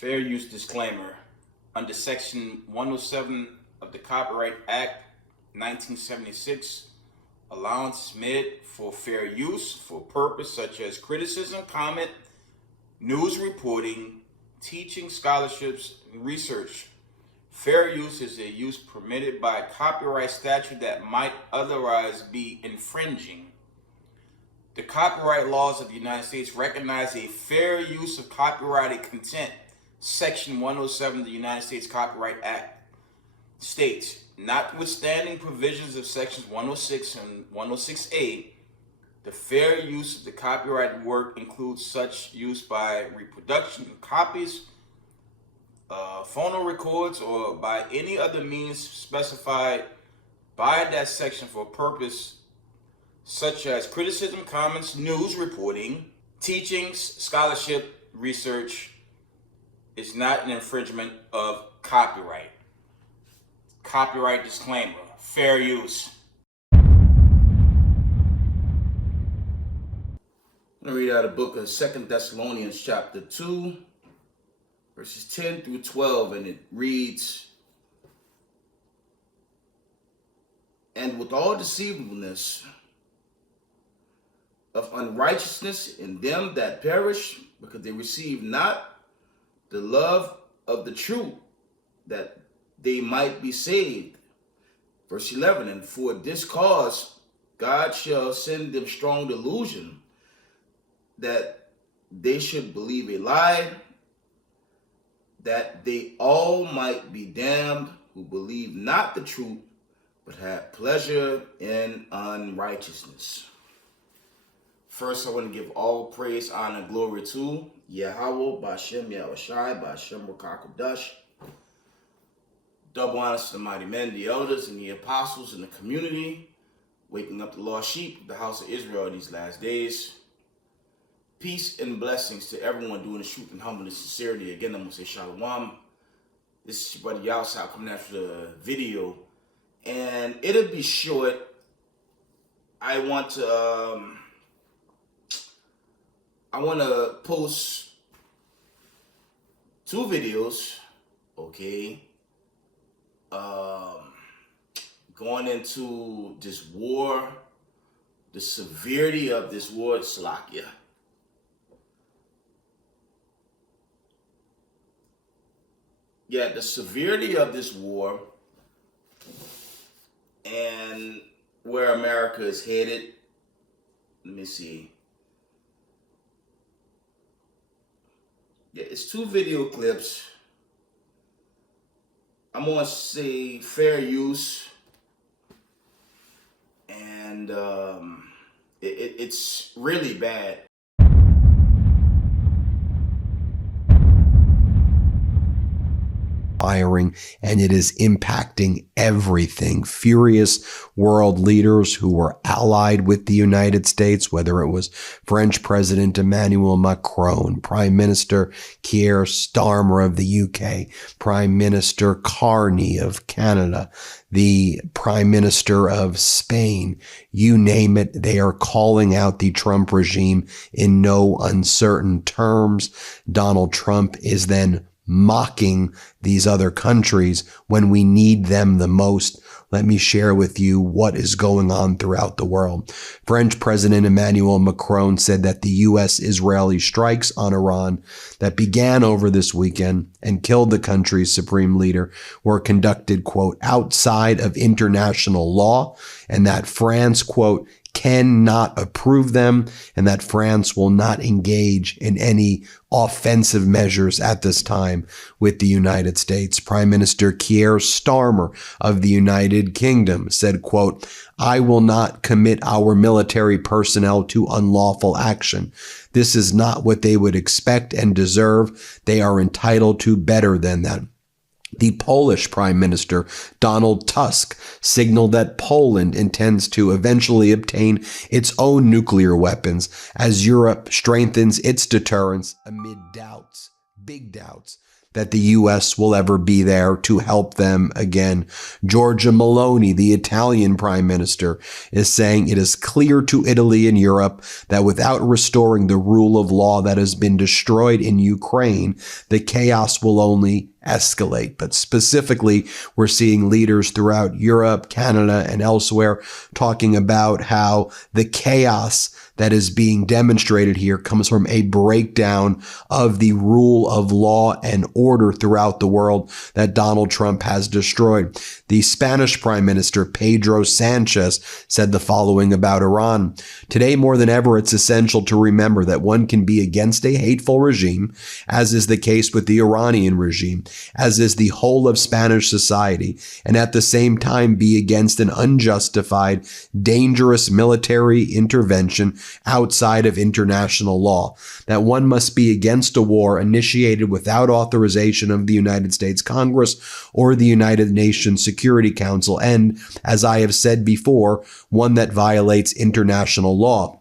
Fair use disclaimer. Under Section 107 of the Copyright Act 1976, allowance is made for fair use for purpose such as criticism, comment, news reporting, teaching, scholarships, and research. Fair use is a use permitted by copyright statute that might otherwise be infringing. The copyright laws of the United States recognize a fair use of copyrighted content. Section 107 of the United States Copyright Act states, notwithstanding provisions of sections 106 and 106A, the fair use of the copyrighted work includes such use by reproduction, copies, phonorecords, or by any other means specified by that section for purpose such as criticism, comments, news reporting, teachings, scholarship, research, is not an infringement of copyright. Copyright disclaimer, fair use. I'm going to read out of the book of 2 Thessalonians chapter 2, verses 10 through 12, and it reads, and with all deceivableness of unrighteousness in them that perish, because they receive not the love of the truth, that they might be saved. Verse 11, and for this cause God shall send them strong delusion, that they should believe a lie, that they all might be damned who believe not the truth, but have pleasure in unrighteousness. First, I want to give all praise, honor, glory to Yahweh, B'Shem Yahushai, B'Shem Rakakodash. Double honors to the mighty men, the elders, and the apostles in the community, waking up the lost sheep of the house of Israel in these last days. Peace and blessings to everyone doing the truth and humbleness and sincerity. Again, I'm going to say shalom. This is your buddy Yahusau coming after the video. And it'll be short. I want to post 2 videos, okay, going into this war, the severity of this war, Slovakia. Yeah, the severity of this war and where America is headed. Let me see. Yeah, it's 2 video clips. I'm going to say fair use. And it's really bad. Firing, and it is impacting everything. Furious world leaders who were allied with the United States, whether it was French President Emmanuel Macron, Prime Minister Keir Starmer of the UK, Prime Minister Carney of Canada, the Prime Minister of Spain, you name it, they are calling out the Trump regime in no uncertain terms. Donald Trump is then mocking these other countries when we need them the most. Let me share with you what is going on throughout the world. French President Emmanuel Macron said that the U.S.-Israeli strikes on Iran that began over this weekend and killed the country's supreme leader were conducted, quote, outside of international law, and that France, quote, cannot approve them, and that France will not engage in any offensive measures at this time with the United States. Prime Minister Keir Starmer of the United Kingdom said, quote, I will not commit our military personnel to unlawful action. This is not what they would expect and deserve. They are entitled to better than that. The Polish Prime Minister, Donald Tusk, signaled that Poland intends to eventually obtain its own nuclear weapons as Europe strengthens its deterrence amid doubts, big doubts, that the U.S. will ever be there to help them again. Giorgia Meloni, the Italian prime minister, is saying it is clear to Italy and Europe that without restoring the rule of law that has been destroyed in Ukraine, the chaos will only escalate. But specifically, we're seeing leaders throughout Europe, Canada, and elsewhere talking about how the chaos that is being demonstrated here comes from a breakdown of the rule of law and order throughout the world that Donald Trump has destroyed. The Spanish Prime Minister, Pedro Sanchez, said the following about Iran. Today, more than ever, it's essential to remember that one can be against a hateful regime, as is the case with the Iranian regime, as is the whole of Spanish society, and at the same time be against an unjustified, dangerous military intervention outside of international law, that one must be against a war initiated without authorization of the United States Congress or the United Nations Security Council, and, as I have said before, one that violates international law.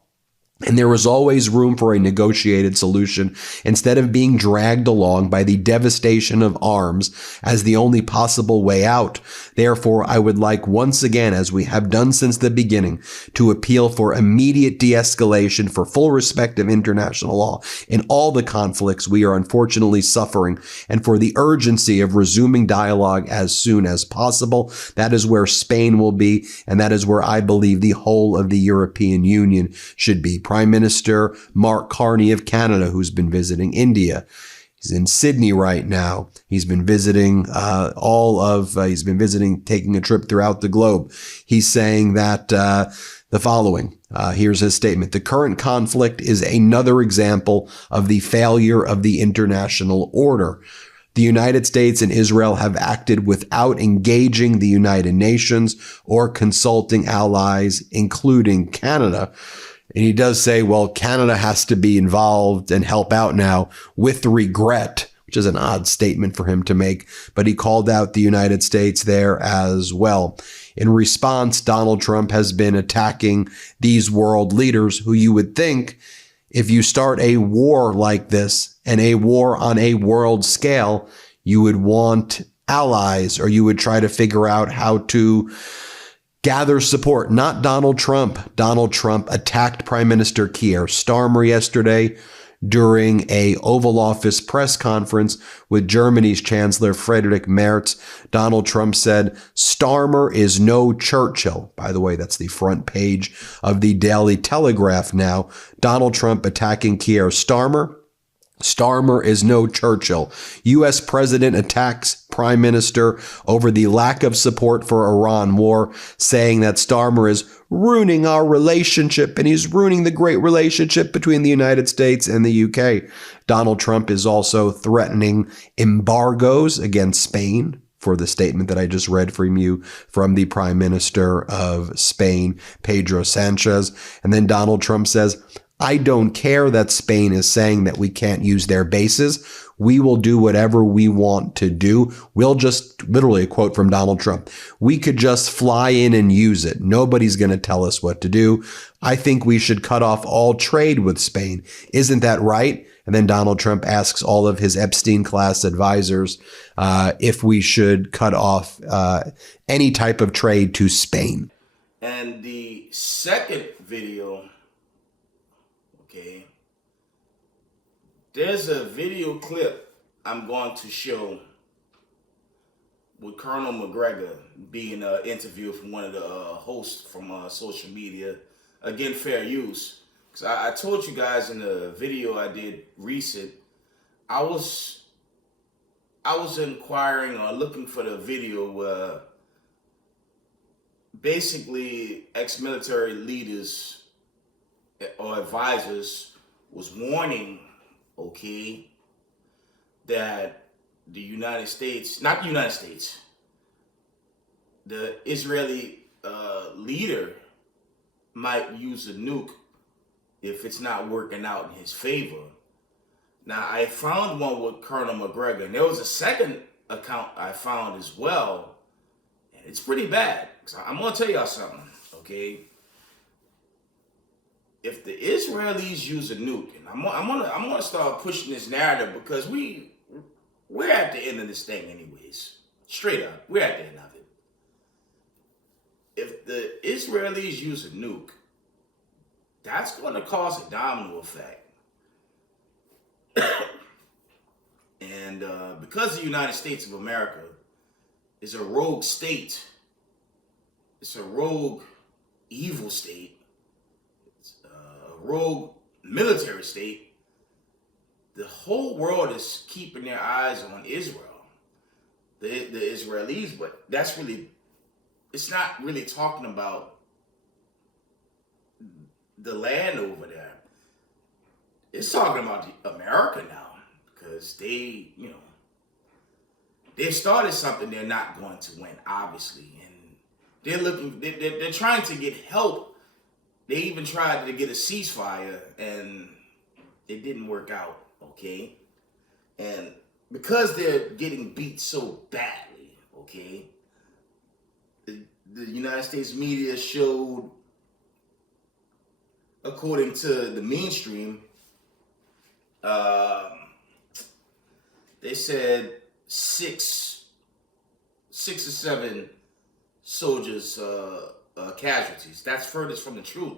And there was always room for a negotiated solution instead of being dragged along by the devastation of arms as the only possible way out. Therefore, I would like once again, as we have done since the beginning, to appeal for immediate de-escalation, for full respect of international law in all the conflicts we are unfortunately suffering, and for the urgency of resuming dialogue as soon as possible. That is where Spain will be, and that is where I believe the whole of the European Union should be. Prime Minister Mark Carney of Canada, who's been visiting India. He's in Sydney right now. He's been visiting taking a trip throughout the globe. He's saying that the following. Here's his statement. The current conflict is another example of the failure of the international order. The United States and Israel have acted without engaging the United Nations or consulting allies, including Canada. And he does say, well, Canada has to be involved and help out now with regret, which is an odd statement for him to make. But he called out the United States there as well. In response, Donald Trump has been attacking these world leaders who you would think, if you start a war like this and a war on a world scale, you would want allies, or you would try to figure out how to gather support. Not Donald Trump. Donald Trump attacked Prime Minister Keir Starmer yesterday during a Oval Office press conference with Germany's Chancellor Friedrich Merz. Donald Trump said, Starmer is no Churchill. By the way, that's the front page of the Daily Telegraph now. Donald Trump attacking Keir Starmer. Starmer is no Churchill. U.S. President attacks Prime Minister over the lack of support for Iran war, saying that Starmer is ruining our relationship and he's ruining the great relationship between the United States and the UK. Donald Trump is also threatening embargoes against Spain for the statement that I just read from you from the Prime Minister of Spain, Pedro Sanchez. And then Donald Trump says, I don't care that Spain is saying that we can't use their bases. We will do whatever we want to do. We'll just, literally a quote from Donald Trump, we could just fly in and use it. Nobody's going to tell us what to do. I think we should cut off all trade with Spain. Isn't that right? And then Donald Trump asks all of his Epstein class advisors if we should cut off any type of trade to Spain. And the second video, okay, there's a video clip I'm going to show with Colonel McGregor being interviewed from one of the hosts from social media. Again, fair use. Because I told you guys in the video I did recent, I was inquiring or looking for the video where basically ex-military leaders or advisors was warning, okay, that the United States, not the United States, the Israeli leader might use a nuke if it's not working out in his favor. Now, I found one with Colonel McGregor, and there was a second account I found as well, and it's pretty bad. So I'm gonna tell y'all something, okay? If the Israelis use a nuke, and I'm gonna start pushing this narrative because we're at the end of this thing anyways. Straight up, we're at the end of it. If the Israelis use a nuke, that's going to cause a domino effect. And because the United States of America is a rogue state, it's a rogue evil state, it's a rogue military state, the whole world is keeping their eyes on Israel, the Israelis, but that's really, it's not really talking about the land over there. It's talking about America now, because they, they've started something they're not going to win, obviously, and they're trying to get help. They even tried to get a ceasefire, and it didn't work out, okay? And because they're getting beat so badly, okay, the United States media showed, according to the mainstream, they said six or seven soldiers casualties. That's furthest from the truth.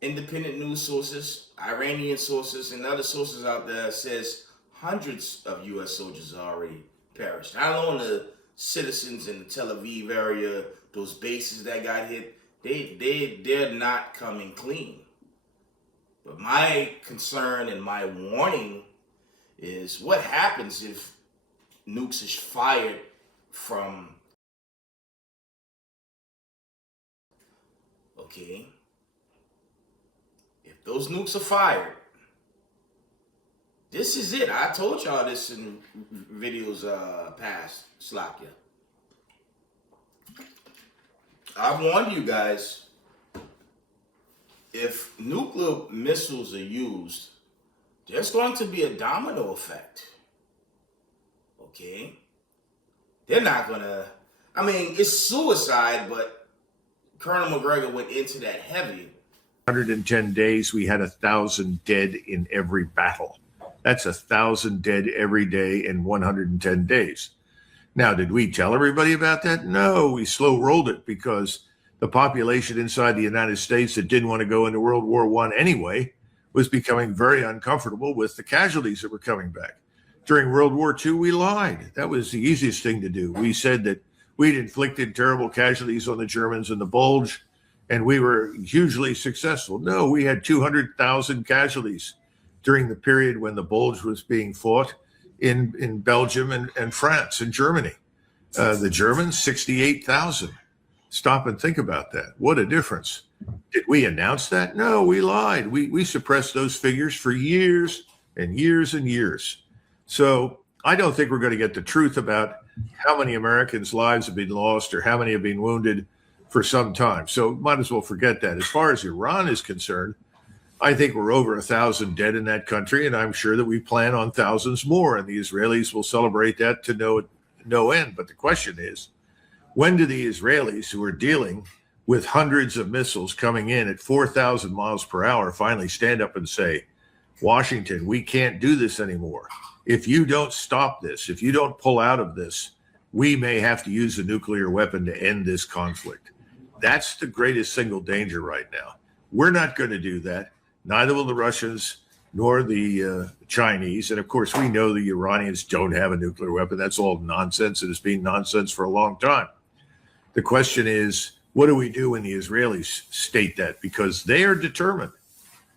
Independent news sources, Iranian sources, and other sources out there says hundreds of U.S. soldiers already perished. Not only the citizens in the Tel Aviv area, those bases that got hit, they're not coming clean. But my concern and my warning is what happens if nukes is fired from, okay, if those nukes are fired, this is it. I told y'all this in videos past, Slakia. I warned you guys, if nuclear missiles are used, there's going to be a domino effect. Okay? They're not gonna, it's suicide, but Colonel McGregor went into that heavy. 110 days, we had 1,000 dead in every battle. That's 1,000 dead every day in 110 days. Now, did we tell everybody about that? No, we slow rolled it because the population inside the United States that didn't want to go into World War I anyway was becoming very uncomfortable with the casualties that were coming back. During World War II, we lied. That was the easiest thing to do. We said that we'd inflicted terrible casualties on the Germans in the Bulge, and we were hugely successful. No, we had 200,000 casualties during the period when the Bulge was being fought in Belgium and France and Germany. The Germans, 68,000. Stop and think about that. What a difference. Did we announce that? No, we lied. We suppressed those figures for years and years and years. So I don't think we're going to get the truth about how many Americans' lives have been lost or how many have been wounded for some time. So might as well forget that. As far as Iran is concerned, I think we're over 1,000 dead in that country, and I'm sure that we plan on thousands more, and the Israelis will celebrate that to no end. But the question is, when do the Israelis, who are dealing with hundreds of missiles coming in at 4,000 miles per hour, finally stand up and say, Washington, we can't do this anymore. If you don't stop this, if you don't pull out of this, we may have to use a nuclear weapon to end this conflict. That's the greatest single danger right now. We're not going to do that. Neither will the Russians nor the Chinese. And of course, we know the Iranians don't have a nuclear weapon. That's all nonsense. It has been nonsense for a long time. The question is, what do we do when the Israelis state that? Because they are determined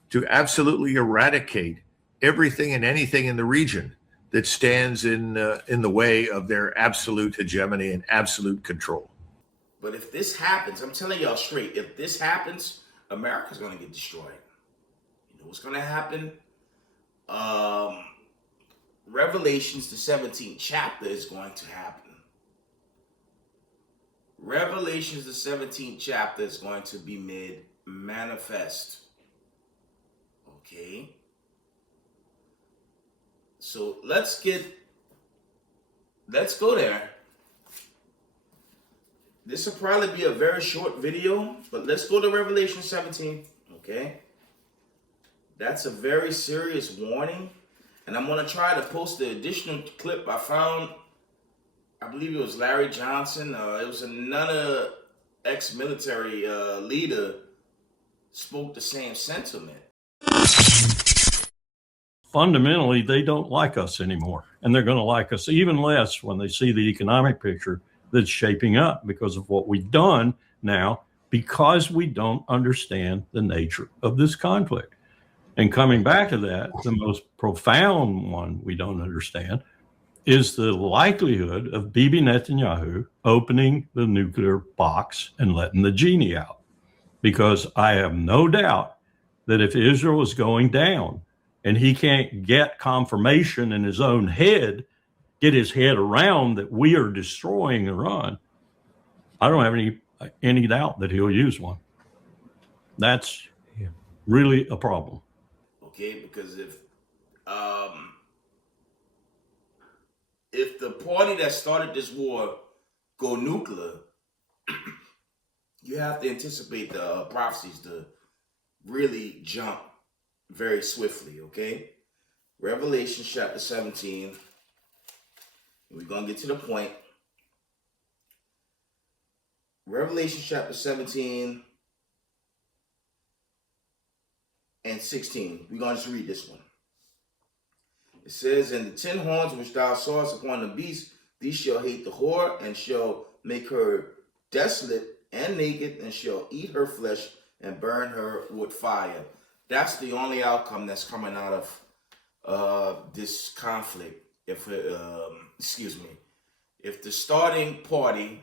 to absolutely eradicate everything and anything in the region that stands in the way of their absolute hegemony and absolute control. But if this happens, I'm telling y'all straight, if this happens, America's going to get destroyed. You know what's going to happen? Revelations, the 17th chapter is going to happen. Revelations, the 17th chapter is going to be made manifest. Okay? So let's go there. This will probably be a very short video, but let's go to Revelation 17, okay? That's a very serious warning. And I'm going to try to post the additional clip I found. I believe it was Larry Johnson. It was another ex-military leader spoke the same sentiment. Fundamentally, they don't like us anymore, and they're going to like us even less when they see the economic picture that's shaping up because of what we've done now, because we don't understand the nature of this conflict. And coming back to that, the most profound one we don't understand is the likelihood of Bibi Netanyahu opening the nuclear box and letting the genie out. Because I have no doubt that if Israel is going down and he can't get confirmation in his own head, get his head around that we are destroying Iran, I don't have any doubt that he'll use one. That's really a problem. Okay, because if the party that started this war go nuclear, you have to anticipate the prophecies to really jump very swiftly, okay? Revelation chapter 17. We're going to get to the point. Revelation chapter 17 and 16. We're going to just read this one. It says, "And the 10 horns which thou sawest upon the beast, these shall hate the whore, and shall make her desolate and naked, and shall eat her flesh, and burn her with fire." That's the only outcome that's coming out of this conflict. If the starting party,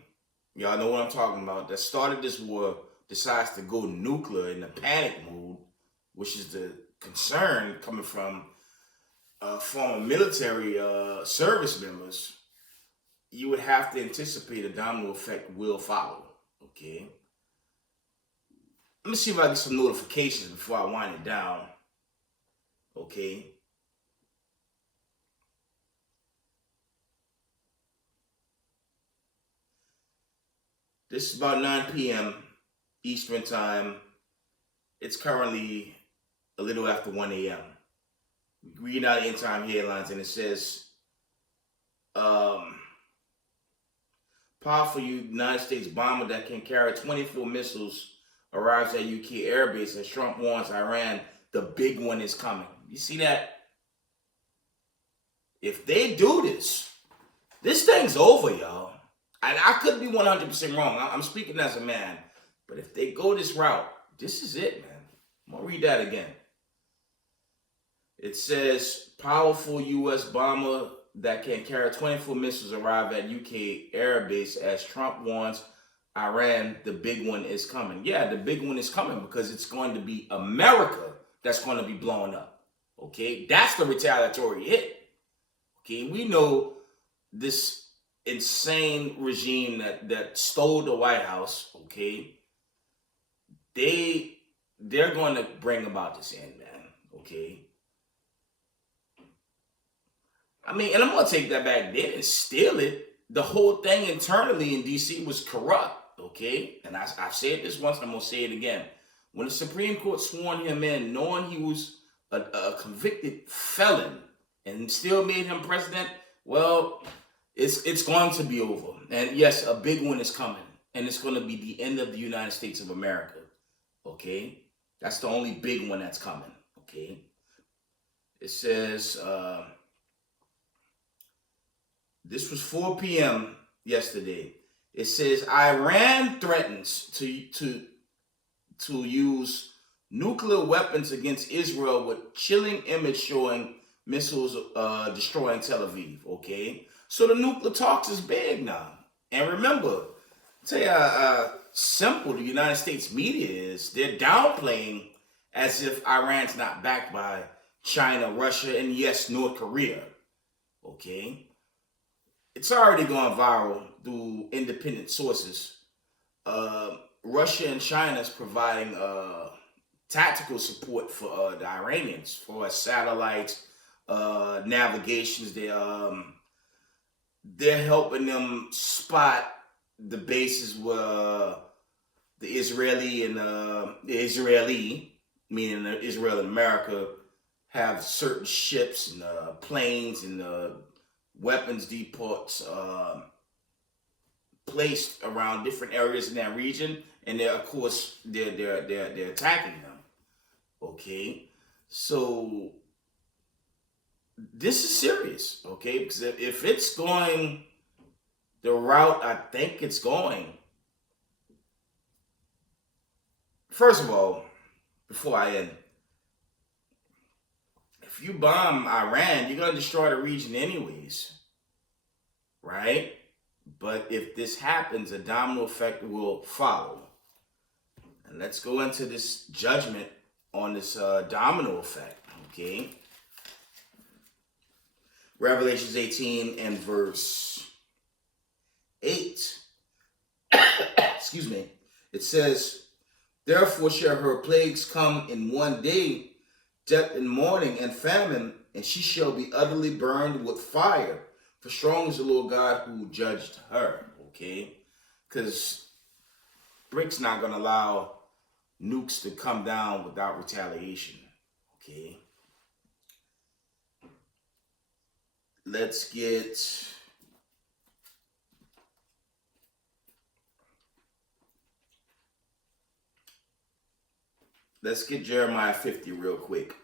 y'all know what I'm talking about, that started this war decides to go nuclear in the panic mode, which is the concern coming from former military service members, you would have to anticipate a domino effect will follow. Okay. Let me see if I get some notifications before I wind it down. Okay. This is about 9 p.m. Eastern time. It's currently a little after 1 a.m. Reading out end time headlines, and it says, powerful United States bomber that can carry 24 missiles arrives at UK airbase as Trump warns Iran the big one is coming. You see that? If they do this thing's over, y'all. And I could be 100% wrong. I'm speaking as a man. But if they go this route, this is it, man. I'm going to read that again. It says, powerful U.S. bomber that can carry 24 missiles arrive at UK airbase as Trump warns Iran the big one is coming. Yeah, the big one is coming because it's going to be America that's going to be blown up. Okay, that's the retaliatory hit. Okay, we know this insane regime that stole the White House. Okay, they're going to bring about this end, man. Okay. I mean, and I'm going to take that back. They didn't steal it. The whole thing internally in D.C. was corrupt, okay? And I've said this once, and I'm going to say it again. When the Supreme Court sworn him in, knowing he was a convicted felon and still made him president, well, it's going to be over. And yes, a big one is coming. And it's going to be the end of the United States of America, okay? That's the only big one that's coming, okay? It says... this was 4 p.m. yesterday. It says Iran threatens to use nuclear weapons against Israel with chilling image showing missiles destroying Tel Aviv. Okay, so the nuclear talks is big now. And remember, tell you how simple the United States media is. They're downplaying as if Iran's not backed by China, Russia, and yes, North Korea. Okay. It's already gone viral through independent sources. Russia and China is providing tactical support for the Iranians for satellites, navigations. They're helping them spot the bases where meaning Israel and America, have certain ships and planes and weapons depots placed around different areas in that region, and they're of course they're attacking them. Okay, so this is serious. Okay, because if it's going the route I think it's going, first of all, before I end, if you bomb Iran, you're gonna destroy the region anyways, right? But if this happens, a domino effect will follow. And let's go into this judgment on this domino effect, okay? Revelations 18 and verse 8. Excuse me. It says, therefore shall her plagues come in one day, death and mourning and famine, and she shall be utterly burned with fire. For strong is the Lord God who judged her, okay? Because BRICS not going to allow nukes to come down without retaliation, okay? Let's get Jeremiah 50 real quick.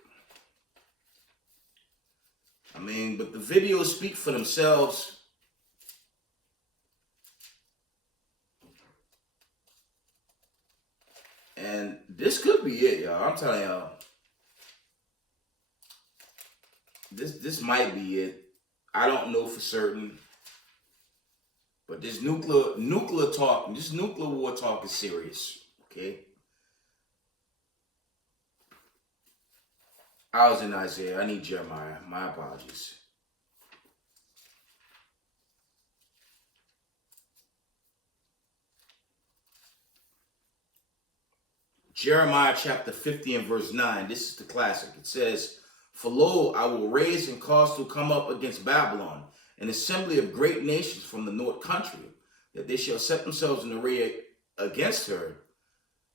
I mean, but the videos speak for themselves. And this could be it, y'all. I'm telling y'all. This might be it. I don't know for certain. But this nuclear talk, this nuclear war talk is serious. Okay? I was in Isaiah. I need Jeremiah. My apologies. Jeremiah chapter 50 and verse 9. This is the classic. It says, for lo, I will raise and cause to come up against Babylon an assembly of great nations from the north country, that they shall set themselves in array against her.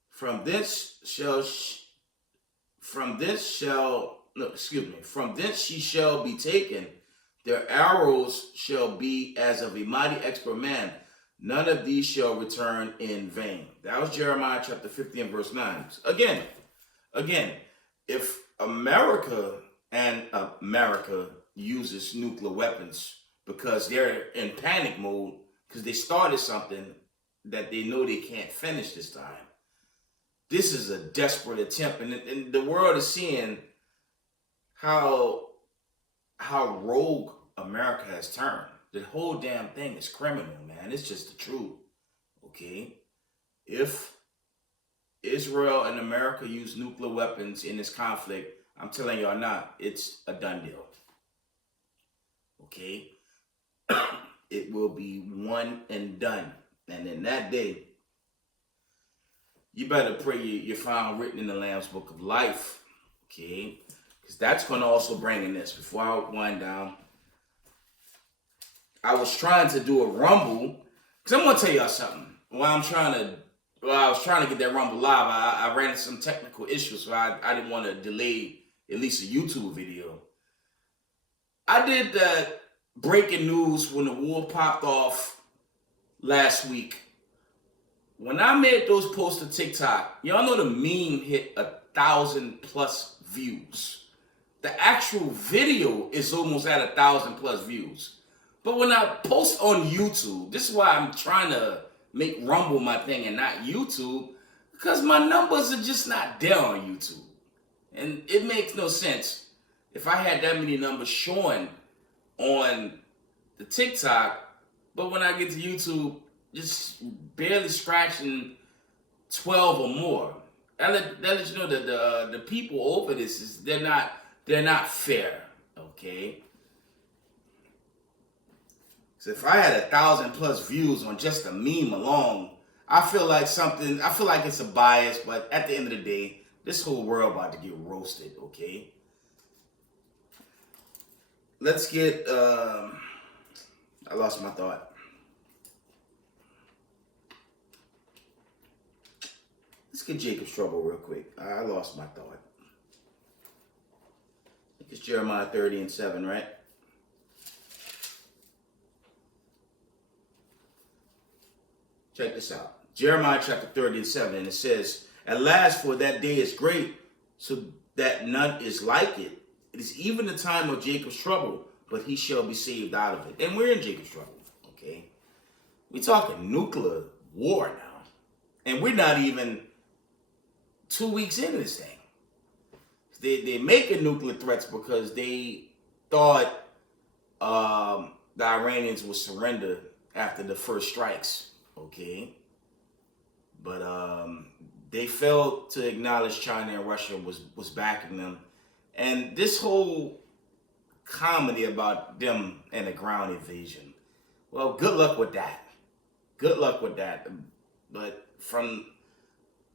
From thence she shall be taken. Their arrows shall be as of a mighty expert man. None of these shall return in vain. That was Jeremiah chapter 50 and verse 9. Again, if America uses nuclear weapons because they're in panic mode because they started something that they know they can't finish this time. This is a desperate attempt, and the world is seeing how rogue America has turned. The whole damn thing is criminal, man. It's just the truth, okay? If Israel and America use nuclear weapons in this conflict, I'm telling y'all now, it's a done deal, okay? It will be one and done. And in that day, you better pray you're found written in the Lamb's Book of Life, okay? Because that's going to also bring in this. Before I wind down, I was trying to do a Rumble, because I'm going to tell y'all something. While I was trying to get that Rumble live, I ran into some technical issues, so I didn't want to delay at least a YouTube video. I did that breaking news when the war popped off last week. When I made those posts to TikTok, y'all know the meme hit 1,000+ views. The actual video is almost at 1,000+ views. But when I post on YouTube, this is why I'm trying to make Rumble my thing and not YouTube, because my numbers are just not there on YouTube. And it makes no sense if I had that many numbers showing on the TikTok, but when I get to YouTube, just barely scratching 12 or more. That lets you know that the people over this they're not fair, okay? So if I had 1,000+ views on just a meme alone, I feel like it's a bias, but at the end of the day, this whole world about to get roasted, okay? Let's get I lost my thought. Let's get Jacob's Trouble real quick. I lost my thought. It's Jeremiah 30 and 7, right? Check this out. Jeremiah chapter 30 and 7, and it says, "At last, for that day is great, so that none is like it. It is even the time of Jacob's trouble, but he shall be saved out of it." And we're in Jacob's trouble, okay? We're talking nuclear war now. And we're not even 2 weeks into this thing. They're making nuclear threats because they thought the Iranians would surrender after the first strikes, okay? But they failed to acknowledge China and Russia was backing them. And this whole comedy about them and the ground invasion, well, good luck with that. Good luck with that. But from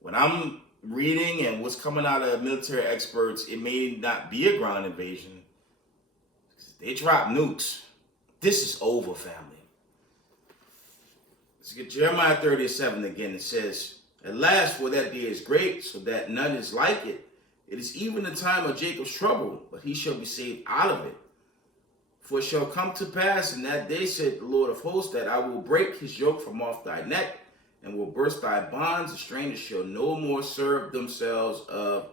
what I'm reading and what's coming out of military experts, it may not be a ground invasion. They drop nukes. This is over, family. Let's get Jeremiah 37 again. It says, "At last, for that day is great, so that none is like it. It is even the time of Jacob's trouble, but he shall be saved out of it. For it shall come to pass in that day, said the Lord of hosts, that I will break his yoke from off thy neck, and will burst thy bonds. The strangers shall no more serve themselves of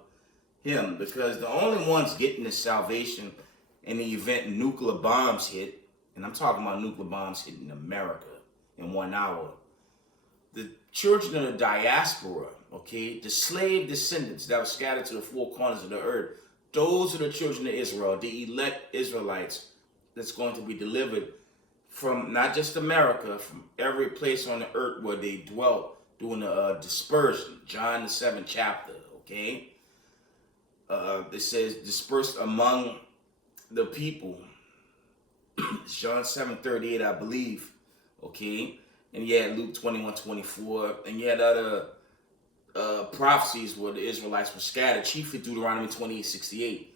him." Because the only ones getting this salvation in the event nuclear bombs hit, and I'm talking about nuclear bombs hitting America in 1 hour, the children of the diaspora, okay, the slave descendants that were scattered to the four corners of the earth, those are the children of Israel, the elect Israelites that's going to be delivered from not just America, from every place on the earth where they dwelt during the dispersion. John the 7th chapter, okay? It says dispersed among the people. John 7:38, I believe, okay? And you had Luke 21:24, and you had other prophecies where the Israelites were scattered, chiefly Deuteronomy 28:68.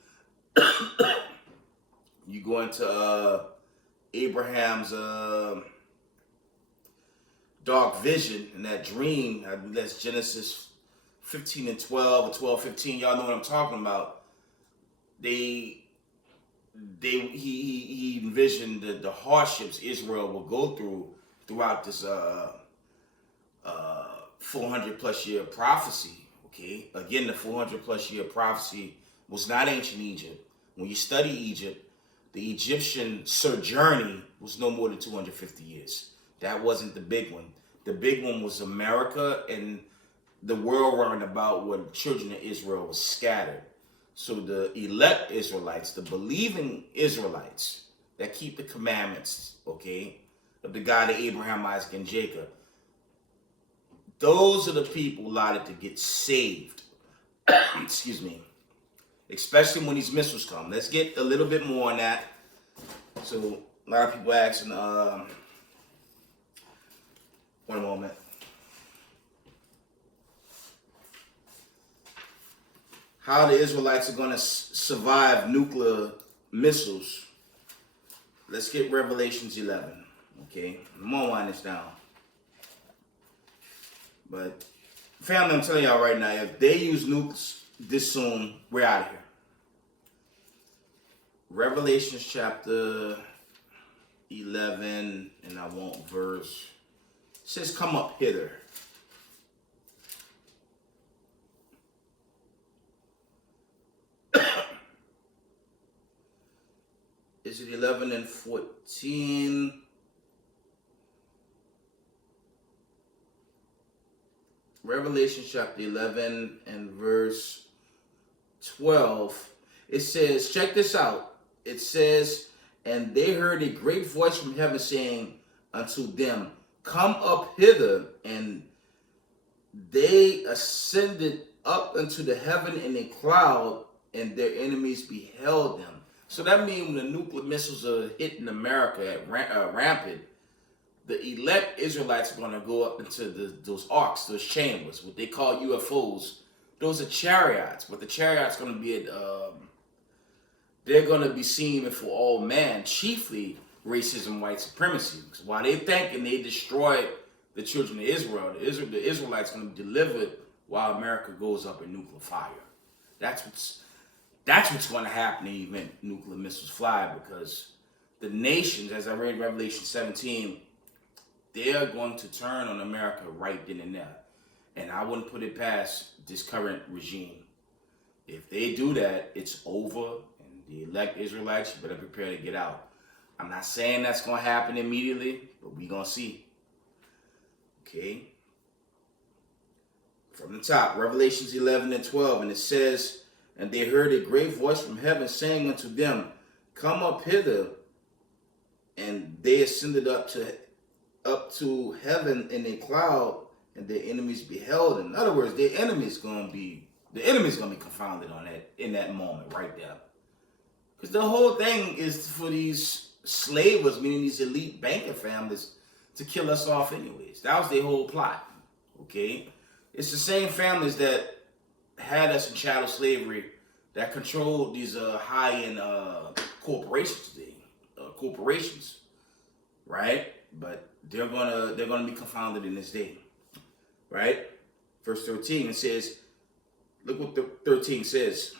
You go into Abraham's dark vision and that dream. I believe that's Genesis 15 and 12 or 12:15. Y'all know what I'm talking about. He envisioned the hardships Israel will go throughout this 400 plus year prophecy. Okay, again, the 400 plus year prophecy was not ancient Egypt. When you study Egypt, the Egyptian sojourning was no more than 250 years. That wasn't the big one. The big one was America and the world round about where the children of Israel was scattered. So the elect Israelites, the believing Israelites that keep the commandments, okay, of the God of Abraham, Isaac, and Jacob, those are the people allotted to get saved. Excuse me. Especially when these missiles come. Let's get a little bit more on that. So a lot of people asking, one moment. How the Israelites are going to survive nuclear missiles. Let's get Revelations 11. Okay, I'm going to wind this down. But family, I'm telling y'all right now, if they use nukes this soon, we're out of here. Revelations chapter 11, and I want verse. It says, "Come up hither." Is it 11 and 14? Revelation chapter 11 and verse 12. It says, check this out. It says, "And they heard a great voice from heaven saying unto them, Come up hither. And they ascended up into the heaven in a cloud, and their enemies beheld them." So that means when the nuclear missiles are hitting America at rampant, the elect Israelites are going to go up into those arcs, those chambers, what they call UFOs. Those are chariots, but the chariots going to be they're going to be seen for all man, chiefly racism, white supremacy. Because while they thinking they destroyed the children of Israel, the Israelites going to be delivered while America goes up in nuclear fire. That's what's That's what's going to happen in the event nuclear missiles fly, because the nations, as I read Revelation 17, they are going to turn on America right then and there. And I wouldn't put it past this current regime. If they do that, it's over, and the elect Israelites better prepare to get out. I'm not saying that's going to happen immediately, but we're going to see. Okay? From the top, Revelations 11 and 12, and it says, and they heard a great voice from heaven saying unto them, come up hither. And they ascended up to heaven in a cloud, and their enemies beheld. In other words, their enemies gonna be confounded on that in that moment right there. Because the whole thing is for these slavers, meaning these elite banker families, to kill us off anyways. That was their whole plot. Okay? It's the same families that had us in chattel slavery that controlled these high-end corporations today. Corporations, right? But they're gonna be confounded in this day, right? Verse 13, it says, look what the 13 says.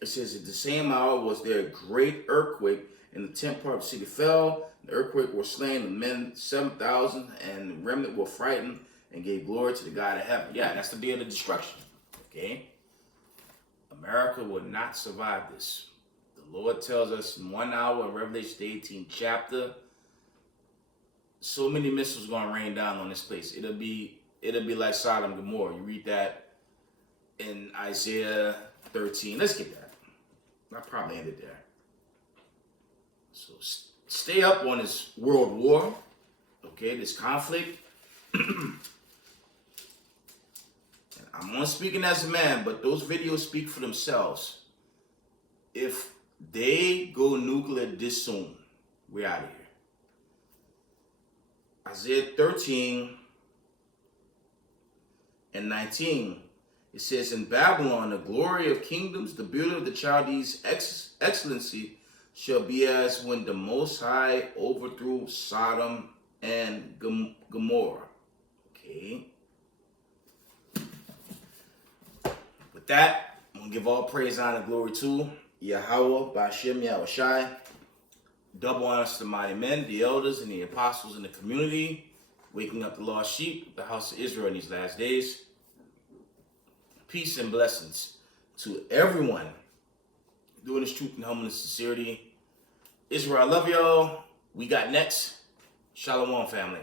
It says, at the same hour was there a great earthquake, and the 10th part of the city fell. The earthquake were slain, the men 7,000, and the remnant were frightened and gave glory to the God of heaven. Yeah, that's the day of the destruction. Okay? America will not survive this. The Lord tells us in 1 hour in Revelation 18 chapter, so many missiles going to rain down on this place. It'll be like Sodom and Gomorrah. You read that in Isaiah 13. Let's get that. I probably ended there. So stay up on this world war, okay, this conflict. And I'm only speaking as a man, but those videos speak for themselves. If they go nuclear this soon, we're out of here. Isaiah 13 and 19, it says, in Babylon, the glory of kingdoms, the beauty of the Chaldees' excellency shall be as when the Most High overthrew Sodom and Gomorrah. Okay. With that, I'm going to give all praise, honor, and glory to Yahweh, Ba'ashem, Yahushai. Double honors to the mighty men, the elders, and the apostles in the community, waking up the lost sheep, the house of Israel in these last days. Peace and blessings to everyone doing this truth and humbleness and sincerity. Israel, I love y'all. We got next. Shalom, family.